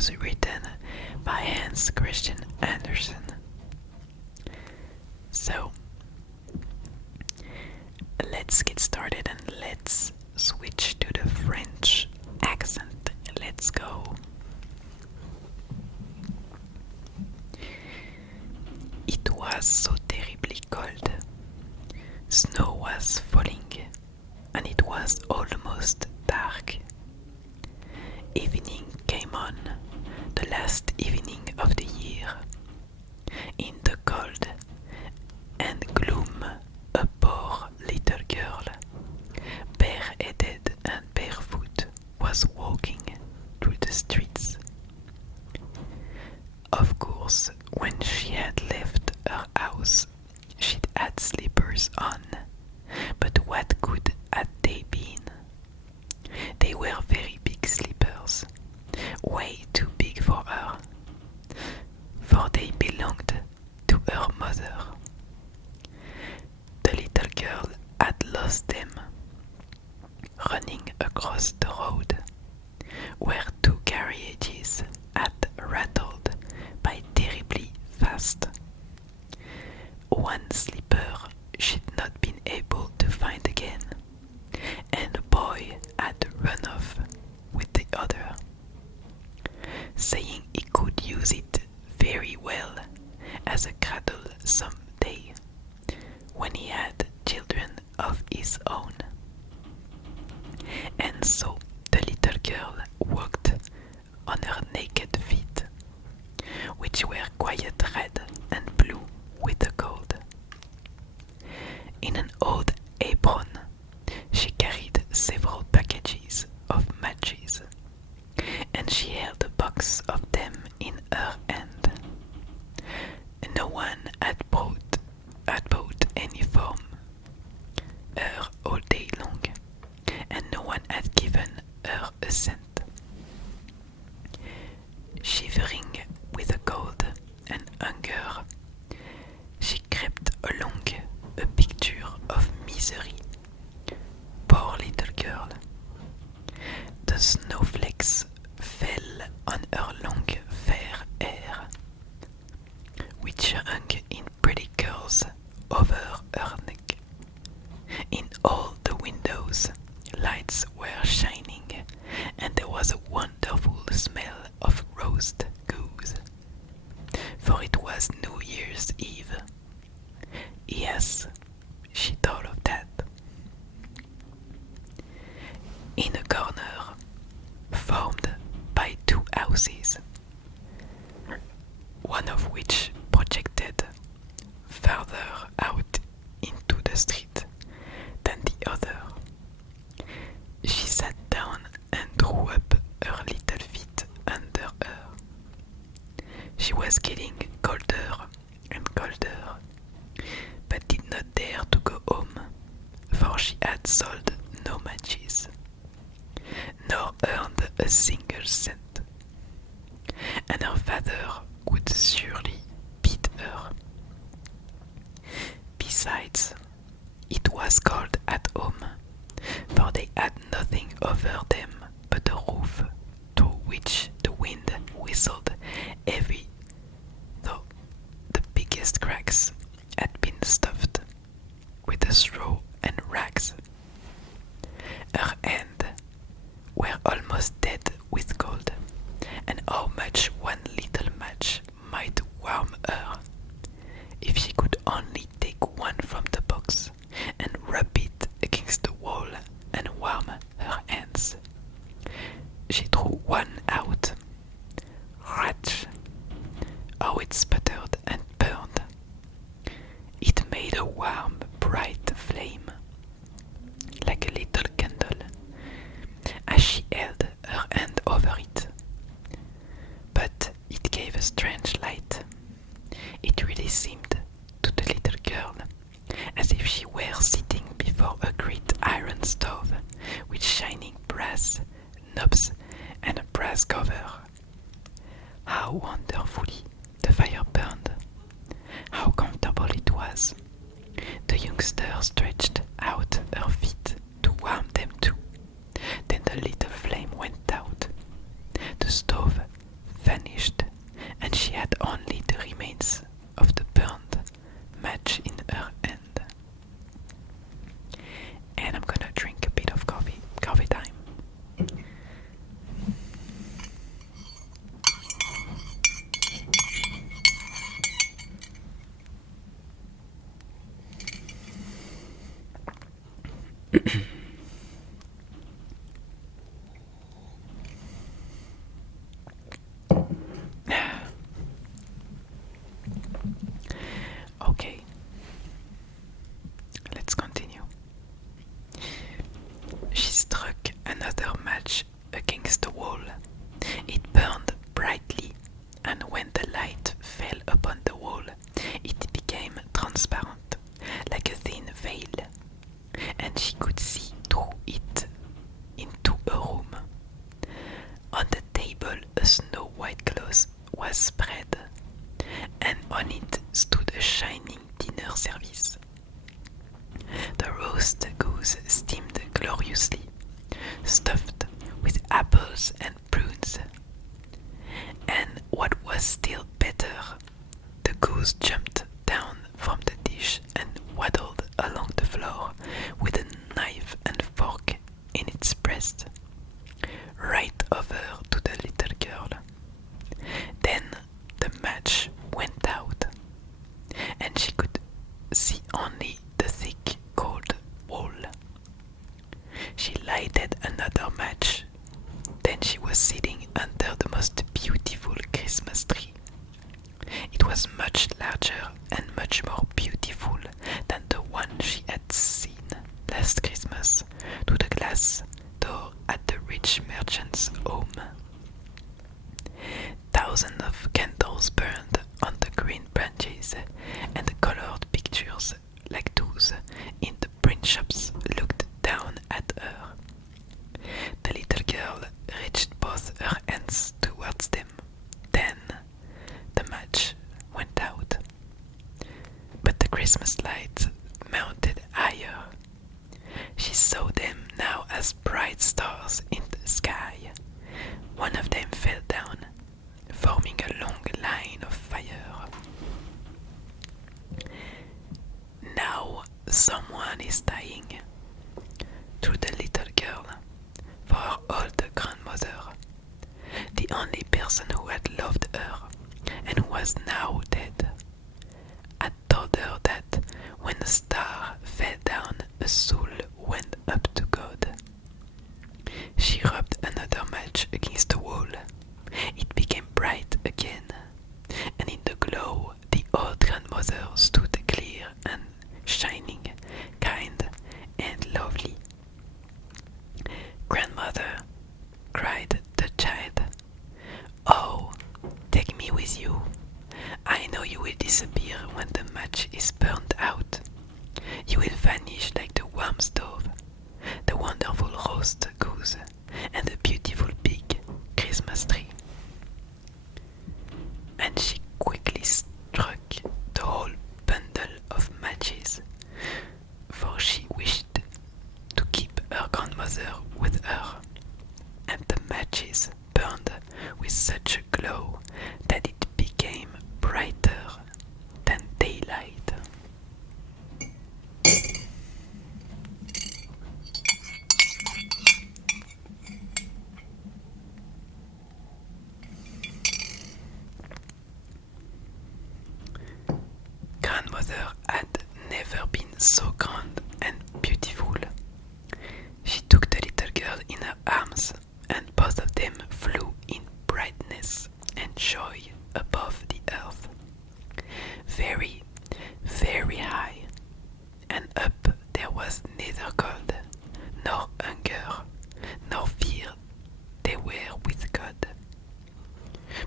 was written by Hans Christian Andersen. So, let's get started and let's switch to the French accent. Let's go. It was so terribly cold. Snow was falling, and it was almost dark. Evening came on, the last evening of the year. In the cold and gloom, a poor little girl, bareheaded and barefoot, was walking through the streets. Of course, when she had left her house, she'd had slippers on, but what good had they been? They were very big slippers, way too big for her, for they belonged to her mother. The little girl had lost them, running across the road, where two carriages had rattled by terribly fast. One slipper she'd not been able to find again, and the boy had run off with the other, saying he could use it very well as a cradle some day when he had children of his own. And so the little girl walked on her naked feet, which were quite red and blue with the cold. In an old apron, she carried several packages of matches, and she held a box of them in her hand. No one had bought any from her all day long, and no one had given her a cent. Shivering with the cold and hunger, she crept along a picture of misery. Poor little girl. The snowflakes fell on her long fair hair, which hung in pretty curls over her neck. In all the windows, lights were shining, and there was a wonderful smell of roast goose, for it was New Year's Eve. Yes, she thought of that. In a corner, formed by two houses, one of which projected farther out into the street than the other, she sat down and drew up her little feet under her. She was getting colder and colder, but did not dare to go home, for she had sold no matches, nor earned a single cent, and her father would surely beat her. Besides, it was cold at home, for they had nothing over them but a roof through which the wind whistled every though the biggest cracks had been stuffed with straw and rags. Her hands were almost dead with cold, and how much one little match might warm her, if she could only take one from the box and rub it against the wall and warm her hands. She drew one out. Ratch! How it sputtered and burned. It made a warm, bright flame, like a little candle, as she held her hand over it. But it gave a strange light. It really seemed to the little girl as if she were sitting before a great iron stove with shining brass knobs and a brass cover. How wonderfully the fire burned! How comfortable it was! The youngster stretched out her feet to warm them too. Then the little flame went out. The stove Okay, let's continue. She struck another match against the wall. It burned brightly, and when the light fell upon the wall, it became transparent, like a thin veil, and she could see through it into a room. On the table a snow-white cloth was spread, and on it stood a shining dinner service. The roast goose steamed gloriously, stuffed with apples and prunes. And what was still better, the goose jumped down from the dish and waddled along the floor with a knife and fork in its breast, right over to the little girl. Then the match went out, and she could see only the thick cold wall. She lighted another match. Then she was sitting under the most beautiful Christmas tree. It was much larger and much more beautiful than the one she had seen last Christmas through the glass door at the rich merchant's home. Thousands of candles burned on the green branches, and the colored pictures like those in the print shops looked down at her. The little girl reached both her hands towards them. Then the match went out. But the Christmas lights mounted higher. She saw them now as bright stars in the sky. One of them fell down, forming a long line of fire. Now someone is dying. To the little girl, for her old grandmother, the only person who had loved her and who was now dead, had told her that when a star fell down, a soul went up to God. She rubbed another match against the wall. It became bright again, and in the glow the old grandmother stood clear and shining, kind and lovely. "Grandmother," cried the child, "oh, take me with you. I know you will disappear when the match is burned out. You will vanish like the warm stove, the wonderful roast goose, and the beautiful big Christmas tree." And she quickly struck the whole bundle of matches, for she wished to keep her grandmother with her, and the matches burned with such a glow that it became brighter than daylight. Grandmother had never been so grand and beautiful. She took the little girl in her arms, and both of them flew in brightness and joy above the earth. Very, very high, and up there was neither cold, nor hunger, nor fear. They were with God.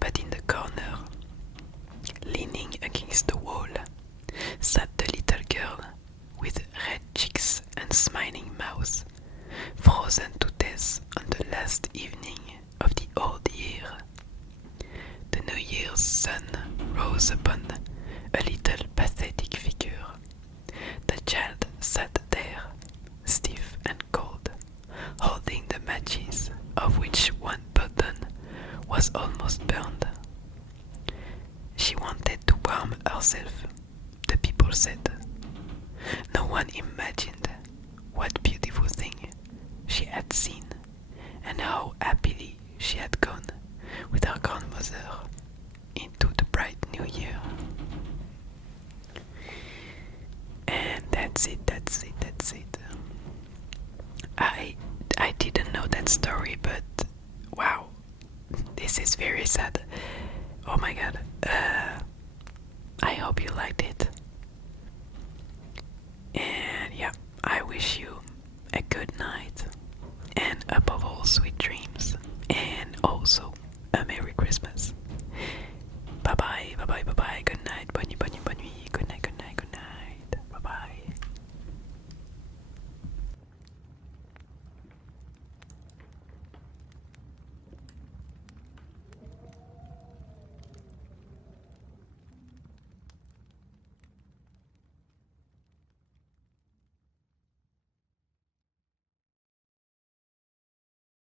But in the corner, leaning against the wall, sat the little girl with red cheeks and smiling mouth, frozen to death on the last evening of the old year. The New Year's sun rose upon a little pathetic figure. The child sat there, stiff and cold, holding the matches, of which one button was almost burned. She wanted to warm herself, the people said. No one imagined what beautiful thing she had seen, and how happily she had gone with her grandmother into the bright new year. And that's it. I I didn't know that story, but wow, this is very sad. Oh my god. I hope you liked it. And yeah, I wish you a good night and above all sweet dreams and also a Merry Christmas. Bye bye.